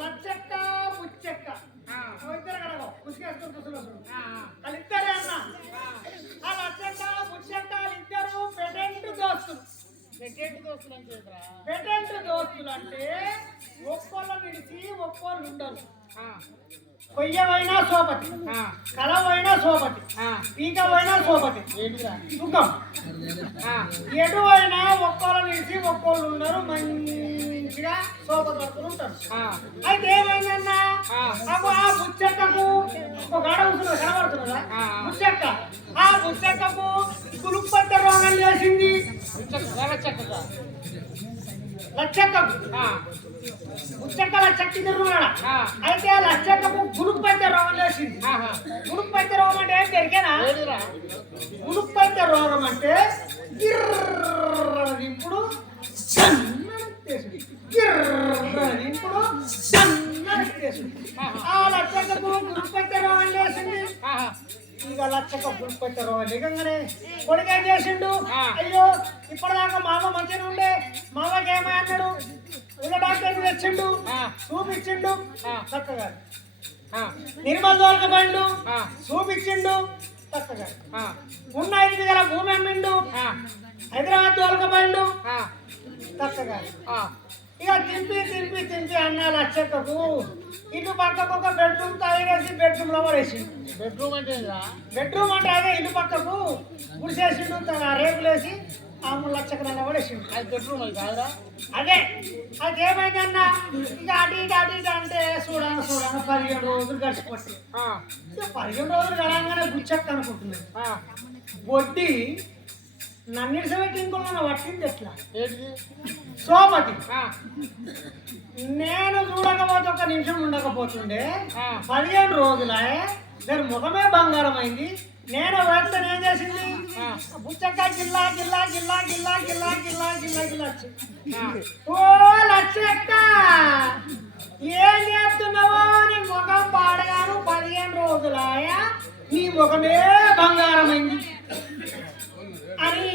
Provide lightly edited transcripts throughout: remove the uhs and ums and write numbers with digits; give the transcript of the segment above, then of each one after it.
లచ్చక్క పుచ్చక్క ఇద్దరు కడగో పుచ్చుకేసుకుని పుసులు వాళ్ళిద్దరే అన్న ఆ లచ్చక్క పుచ్చక్క ఇద్దరు పెటెంట్ దోస్తులు. పెటెంట్ దోస్తులు అంటే ఒక్కోళ్ళు విడిచి ఒక్కోళ్ళు ఉండరు. కొయ్యవైనా సోపతి, కలవైనా సోపతి, పీకవైనా సోపతి, సుఖం. ఎటువైనా ఒక్కోళ్ళు నిలిచి ఒక్కోళ్ళు ఉండరు, మంచిగా సోపతులు ఉంటారు. అయితే ఏమైందన్నా ఆ బుచ్చక్కకు ఒక గాడ కూర్చున్నది కనబడుతున్నదా బుచ్చక్క. ఆ బుచ్చక్కకు కులుపట్ట రోగం చేసింది. లచ్చక్కకు బుచ్చక్క లచ్చక్కి తిరుగున్నాడా. అయితే ఆ లచ్చక్కకు గులుపైతే రోగం లేచింది. గులుపైతే రోగం అంటే ఏం జరిగేనా? గులుపైతే రోగం అంటే ఇప్పుడు ఇప్పుడు ఆ లచ్చక్కకు గులుపైతే రోగం లేచింది. ఇక లచ్చక్క గులుపైతే రోగం లేకగానే కొడుకు ఏం చేసిండు? అయ్యో ఇప్పటిదాకా మామ మంచిగా ఉండే, మామకి ఏమై అన్నాడు, ఉన్న డాక్టర్ తెచ్చిండు, చూపించిండు చక్కగా. నిర్మల్ దోలకబండు చూపించిండు చక్కగా. ఉన్న 5 గల భూమి అమ్మిండు, హైదరాబాద్ దోలకబండు చక్కగా. ఇక తింపి తింపి తింపి అన్న లచ్చక్కకు ఇటు పక్కకు ఒక బెడ్రూమ్ తయారేసి బెడ్రూమ్ లో పడేసిండు. బెడ్రూమ్ అంటే అదే ఇటు పక్కకు గుడిసేసిండు, రేపులేసి ఆ 3 లక్షకు నల్ల పడేసిండు. అది బెడ్రూమ్ అది కాదురా. అదే అది ఏమైందన్నా ఇక అటు ఇటు అంటే చూడాను 15 రోజులు గడిచిపోతాయి. 15 రోజులు గడగానే బుచ్చక్క అనుకుంటున్నాను వడ్డీ నన్ను పెట్టి ఇంకొన్న పట్టింది ఎట్లా సోమతి. నేను చూడకపోతే 1 నిమిషం ఉండకపోతుండే 15 రోజులే దాని ముఖమే బంగారం అయింది. నేను వేస్తే ఏం చేసింది బుచ్చక్క గిల్లా గిల్లా గిల్లా గిల్లా గిల్లా గిల్లా గిల్లా గిల్లా. ఓ లచ్చక్క ఏం చేస్తున్నావో, నీ ముఖం పాడగాను 15 రోజులాయా నీ ముఖమే బంగారం అయింది అని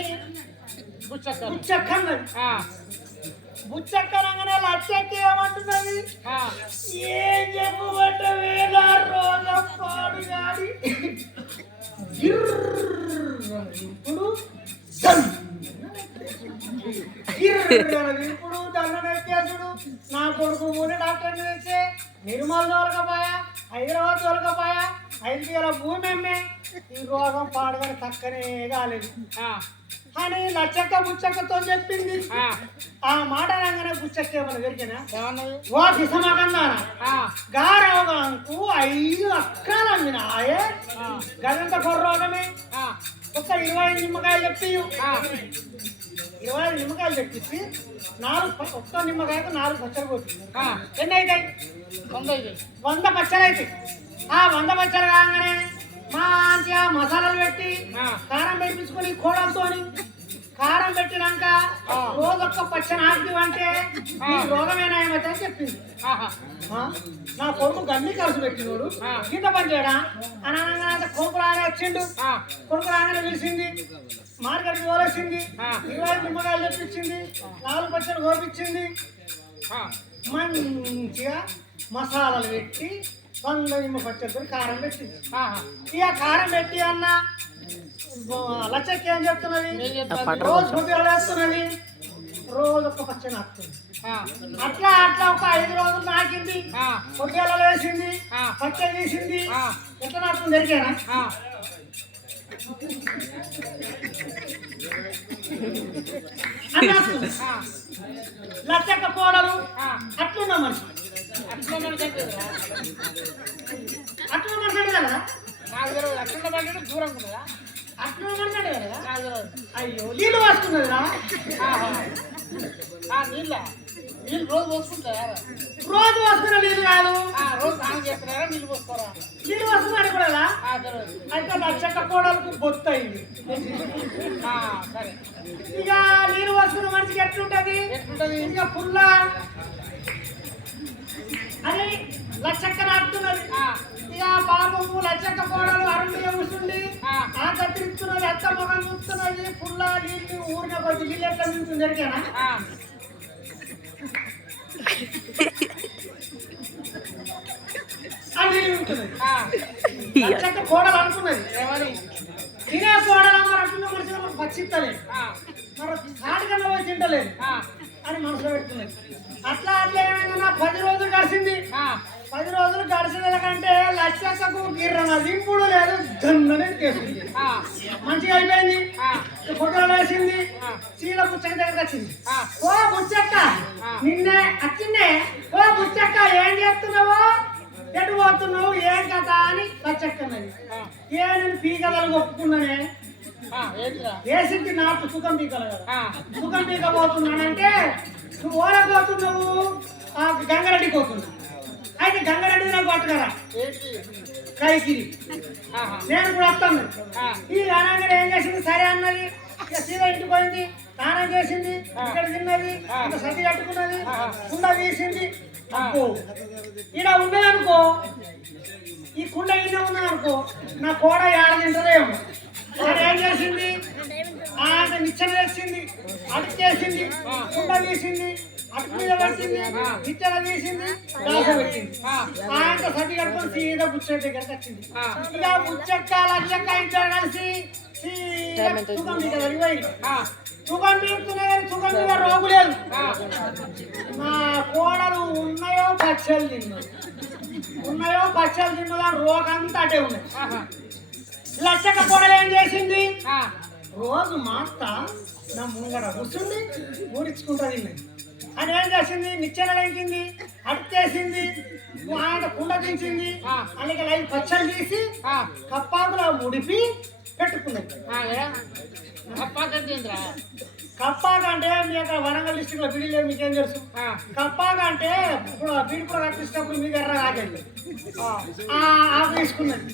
బుచ్చక్క అన్నది. బుచ్చక్క అనగానే లచ్చక్క ఏమంటున్నది, ఏం చెప్పబట్టవే నా రోజం పాడు గాడి. ఇప్పుడు ఇప్పుడు దండనెత్తేసుడు. నా కొడుకు ఊరి డాక్టర్ని తెచ్చే నిర్మల్ దొరకపోయా, హైదరాబాద్ దొరకపోయా, 5 గల భూమి అమ్మే ఈ రోగం పాడగానే తక్కనే కాలేదు అని లచ్చక్క బుచ్చక్కతో చెప్పింది. ఆ మాట రాగానే బుచ్చక్క ఏమన్నా దొరికినా ఓ కిసమకన్నారా గారోగంకు 5 అక్కలు అమ్మినాయే గదంత కొర్రోగమే. ఒక 25 నిమ్మకాయలు చెప్పి 25 నిమ్మకాయలు తెప్పించి ఒక్క నిమ్మకాయకు 4 పచ్చలు కొట్టి ఎన్ని అవుతాయి? 100 పచ్చలు అవుతాయి. ఆ 100 పచ్చలు కాగానే మంచిగా మసాలాలు పెట్టి కారం పెట్టించుకొని కోడలతో కారం పెట్టినాక రోజొక్క పచ్చని ఆపివంటే రోగమేనా ఏమైతే చెప్పింది. నా కొడుకు గన్ని కలిసి పెట్టినోడు కింద పని చేయడా అని అనగానే కొడుకు రాగానే వచ్చిండు. కొడుకు రాగానే పిలిచింది, మార్కెట్కి తోలేసింది, 25 నిమ్మకాయలు తెప్పించింది, 4 పచ్చలు కోపించింది. మంచిగా మసాలాలు పెట్టి 100 నిమ్మ పచ్చడితో కారం పెట్టింది. ఇక కారం పెట్టి అన్న లచ్చకి ఏం చెప్తున్నది, రోజు పొద్దుగా వేస్తున్నది, రోజు ఒక్క పచ్చడి వస్తుంది. అట్లా అట్లా ఒక 5 రోజులు నాకింది, పొద్దుగా వేసింది, పచ్చడి తీసింది. ఎట్లా నాకుతుంది ఎరికేనా? లచ్చక్క కోడలు అట్లున్నా మనిషి అట్లా మనిషి కదా. దూరం అట్లా మనిషి కదా. అయ్యో నీళ్ళు పోసుకున్నదిరా. నీళ్ళు రోజు పోసుకుంటారా? రోజు పోసుకున్న నీళ్ళు కాదు, రోజు స్నానం చేస్తున్నారా? నీళ్ళు పోసుకోరా? నీళ్ళు పోసుకున్నాడు కూడా. అయితే లచ్చక్క కోడలకు బొత్తు అయింది. సరే ఇక నీళ్ళు పోసుకున్న మనిషికి ఎట్లుంటది? ఇక పుల్ల అని లచ్చక్క నాటుతున్నది. ఇక బాబు లచ్చక్క కోడలు అరుణ్ కూర్చుండి ఆ కత్తిరిస్తున్నది, అత్త మొగం చూస్తున్నది. పుల్ల నీళ్ళు ఊరిన కొద్ది నీళ్ళు ఎట్లా నింటుంది జరిగానా? ఖచ్చితలేదు మరి సాటికన్నా పోయి తింటలేదు అని మనసులో పెట్టుకున్నది. అట్లా అట్లా ఏమైందన్నా 10 రోజులు గడిచింది. 10 రోజులు గడిచిన కంటే లక్షకు గిర్రన దింపుడు లేదు, గన్ననే చేసింది. మంచిగా అయిపోయింది. ఫోటోలు వేసింది. చీల బుచ్చక్క దగ్గరకు వచ్చింది. ఓ బుచ్చక్క నిన్నే వచ్చిందే. ఓ బుచ్చక్క ఏం చేస్తున్నావో, ఎటు పోతున్నావు, ఏం కథ అని బుచ్చక్కన్నది. ఏ నేను పీకదలు ఒప్పుకున్నానే, వేసింది నాకు సుఖం పీకలు కదా, సుఖం పీక పోతున్నానంటే నువ్వు ఓడపోతున్నావు, గంగారెడ్డి పోతున్నావు. అయితే గంగారెడ్డి నాకు పట్టుకరా కైకిరి, నేను కూడా వస్తాను. ఈ అనంగా ఏం చేసింది, సరే అన్నది. ఇక సీదా ఇంటికి పోయింది, స్నానం చేసింది, ఇక్కడ తిన్నది, ఇంకా సతి కట్టుకున్నది, కుండ తీసింది. అబ్బో ఈడ ఉన్నదనుకో, ఈ కుండ ఈయన ఉన్నదనుకో, నా కోడ ఏడ తింటదేమో. సరే ఏం చేసింది, నిచ్చెన వేసింది, అడుగు చేసింది, కుండ తీసింది, అటు మీద పట్టింది, నిచ్చెన తీసింది, దాస పెట్టింది. ఆయన సతి కట్టుకొని సీదా బుచ్చక్క దగ్గరికి వచ్చింది. ఇక బుచ్చక్క లచ్చక్క ఇద్దరు కలిసి సుఖం మీద వెళ్ళిపోయి సుఖం తీరుతున్నాయి కానీ సుఖం మీద రోగు లేదు. నా కోడలు ఉన్నాయో పచ్చలు తిన్నాయి, ఉన్నాయో పచ్చలు తిన్నదా రోగంతా అటే ఉన్నాయి. లచ్చక్క కోడలు ఏం చేసింది, రోజు మాత్త నా ముంగడ కూర్చుంది ఊడించుకుంటుంది అని ఏం చేసింది, నిచ్చెన లెంకింది, అట్టేసింది, ఆయన కుండ దించింది, అలాగే లైన్ పచ్చలు తీసి కప్పాకులో ముడిపి పెట్టుకున్నది. కప్పాక అంటే మీ అక్కడ వరంగల్ డిస్ట్రిక్ట్ లో బిడి లేదు, మీకేం తెలుసు. కప్పాక అంటే ఇప్పుడు బీడి కూడా కట్టించినప్పుడు మీకు ఎర్ర ఆగండి ఆకు తీసుకున్నది,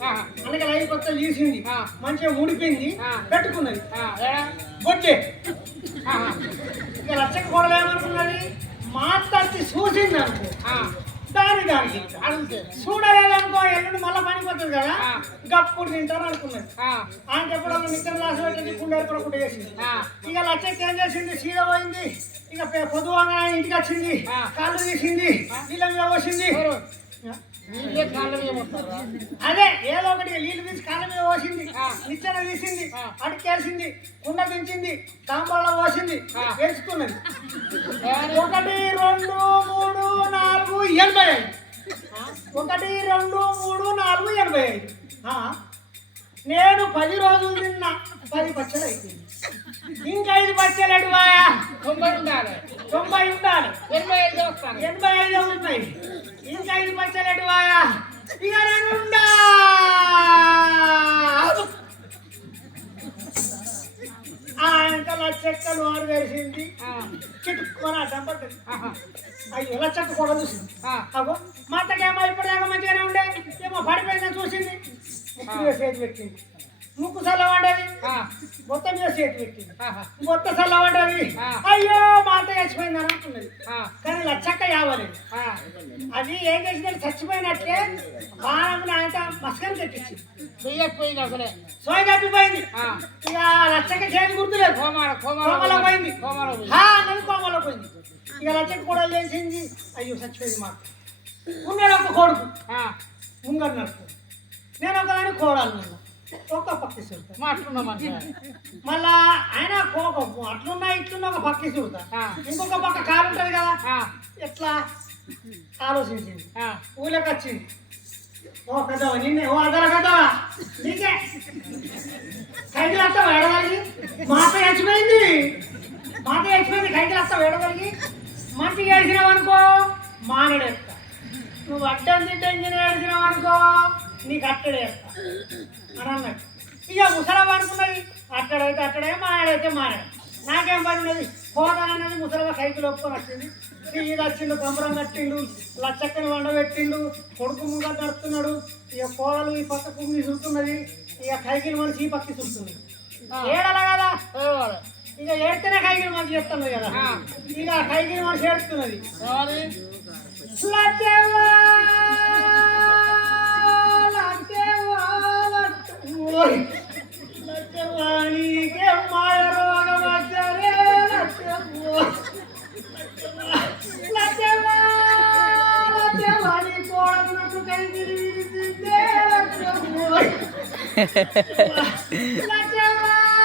అలాగే లైన్ కొత్త తీసింది, మంచిగా ముడిపింది, పెట్టుకున్నది. బొట్టే ఇక లచ్చక కూడలు ఏమనుకున్నది, మాట్లాడి చూసింది అనుకో, దానికి చూడలేదనుకో ఎల్లుండి మళ్ళీ పనిపోతుంది కదా, గప్పుడు తింటారు అనుకున్నది. ఆయన ఎప్పుడు నిత్యం రాసి పెట్టింది, కుండేరు కూడా కుండ చేసింది. ఇక లచ్చకి ఏం చేసింది, సీద పోయింది. ఇక పొద్దుగా ఇంటికి వచ్చింది, కాళ్ళు తీసింది, నీళ్ళ మీద పోసింది. అదే ఏదో ఒకటి నీళ్ళు తీసి కాళ్ళ మీద పోసింది, నిచ్చెన తీసింది, అడికేసింది, కుండ దించింది, తాంబాలో పోసింది, వేసుకున్నది. 1 2 3 4 85. 1 2 3 4 85. నేను 10 రోజులు తిన్నా, 10 పచ్చలు అయిపోయింది. ఇంకా 5 పచ్చలు అడివాయా, 90 ఉండాలి, 85 ఉన్నాయి. ఇంకా 5 పచ్చలు అడివాయా, ఇక నేను ఇంకా లచ్చక్కలు ఆరు వేసింది, చిట్టుకొని అడ్డం పడ్డది. అయ్యో లచ్చక్క కూడా చూసింది. అగో మా అత్తకేమో ఇప్పటిదాకా మంచిగానే ఉండే, ఏమో పడిపోయిందని చూసింది, ముక్కు మీద చేతి పెట్టింది. ముక్కు చల్లబడ్డది, మొత్తం మీద చేతి పెట్టింది, మొత్తం చల్లబడ్డది. అయ్యో మా అత్త చచ్చిపోయిందని అనుకున్నది. కానీ లచ్చక్క యావలేదు. అది ఏం చేసింది, చచ్చిపోయినట్టే బాణం ఆయన మస్కని తెప్పించింది, సోయ తప్పిపోయింది. ఇక లచ్చక్క చేతి గుర్తులేదు, కోమలో పోయింది, అన్నది కోమలో పోయింది. ఇక లచ్చక్క కూడా లేచింది, అయ్యో చచ్చిపోయింది. మాకు ఉన్నాడు ఒక కొడుకు ముంగడు నడుపు, నేను ఒకదాని కోడాలి, ఒక్క పక్కి చూడతా మళ్ళా ఆయన అట్లున్నా ఇట్లున్నా ఒక పక్కి చూడతా, ఇంకొక పక్క కాలు ఉంటది కదా, ఎట్లా ఆలోచించింది. ఊళ్ళకి వచ్చింది, ఓ పెద్దవా నిన్నే, ఓ అదర పెద్దవా నీకే కైకిలు వస్తావు ఏడవలిగి, మాట చచ్చిపోయింది, కైకిలు వస్తావు ఏడవలిగి, మంచిగా వేసినావు అనుకో మానడేస్తా, నువ్వు అడ్డం తింటే ఇంజనీర్ వేసినావు అనుకో నీకు అట్టడేస్తా అని అన్నాడు. ఇక ముసలవ్వ అనుకున్నది, అట్టడైతే అట్టడే, మానాడైతే మానాడు, నాకేం పని ఉన్నది. పోతానన్నది ముసలవ్వ కైకిలు ఒప్పుకొని వచ్చింది. ఇది వచ్చిండు, కంబరం కట్టిండు, లచ్చక్కని వండబెట్టిండు, కొడుకు ముంగ నడుస్తున్నాడు. ఇక కోడలు ఈ పక్క కుమ్మి చూస్తున్నది, ఇక కైకిలు మనిషి ఈ పక్కి చూస్తున్నది. ఏడాల కదా, ఇక ఏడితేనే కైకిలు మనిషి చేస్తున్నది కదా, ఇక కైకిలు మనిషి ఏడుస్తున్నది. నీకే మాయ రోగం వచ్చారే లచ్చవాణి కోడనట్టు కైకిలి విరిసిందే లచ్చవాణి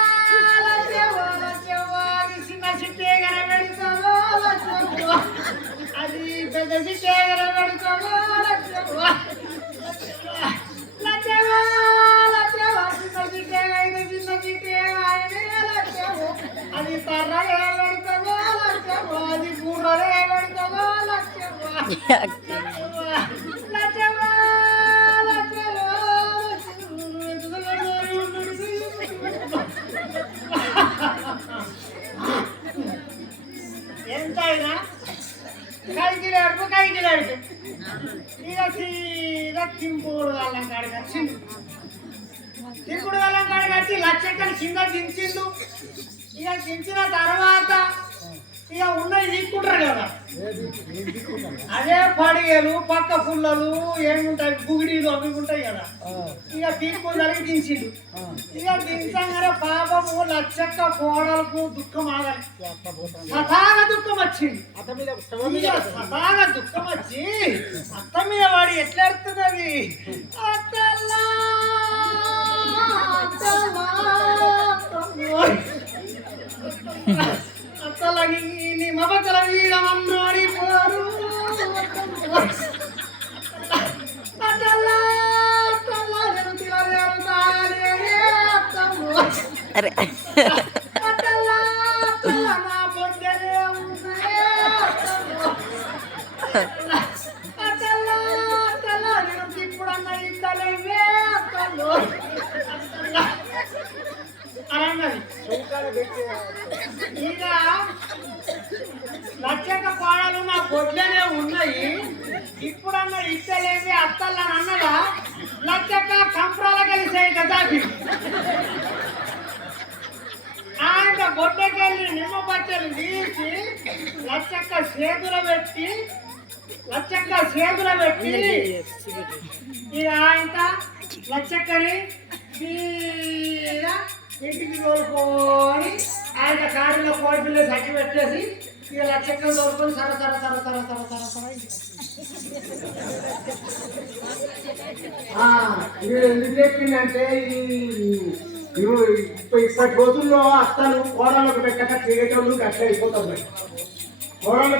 సిట్టేగర పెడుకోవా లచ్చవ్వ లచ్చవ్వ లచ్చవ్వ చిన్న సిట్టేగ ఇది చిన్న సిట్టేగ ఆయనే లచ్చవ్వ అది తర్రగా పెడుకోవా లచ్చవ్వ అది బుర్రగా పెడుకోవా లచ్చవ్వ లచ్చవ్వ ఎంత అయినా కైకిలాడుకు ఇక సీదా తింపుడు వాళ్ళం కాడికి వచ్చింది తింపుడు వాళ్ళం కాడికి వచ్చి లచ్చక్కని కింద దించిండు ఇక దించిన తర్వాత ఇక ఉన్నది తీసుకుంటారు కదా అదే పడిగలు పక్క పుల్లలు ఏముంటాయి బుగిడీలు అవి ఉంటాయి కదా ఇక తీసుకుని దించిండు ఇక దించగానే పాపము లచ్చక్క కోడలకు దుఃఖం ఆగాలి సదాగా దుఃఖం వచ్చింది సదాగా దుఃఖం వచ్చి అత్త మీద వాడి ఎట్లా ఎడుతున్నది అత్తల్లా అత్తలని నీ మమతల వీరమన్నాడి పోరు అత్తల్లా అత్తల్లా అరే అత్తల్లా అత్తల్లా నా బొడ్డలే ఉన్నాయి అత్తల్లా అత్తల్లా నేను తిప్పుడన్న ఇద్దలేవే అత్తలు అన్నది ఇక లచ్చక్క పాడాలు నా బొడ్లనే ఉన్నాయి ఇప్పుడన్నా ఇచ్చలేవి అత్తల్లని అన్నదా లచ్చక్క కంప్రాల కలిసాయి కదా ఆయన బొడ్డకెళ్ళి నిమ్మ పచ్చలు తీసి లచ్చక్క చేతులు పెట్టి ఇక ఆయన లచ్చక్కని ఇంటికి కోరుకొని ఆయన కాడిలో కోడి పిల్ల సచ్చి పెట్టేసి ఇక లచ్చక్కలు తోడుకొని సర సర సర సర సర సర సర వీడు ఎందుకు చెప్పిందంటే ఇప్పటి రోజుల్లో అత్తలు కోడళ్ళకు పెట్టక చేయటం అట్లా అయిపోతుంది కోడళ్ళు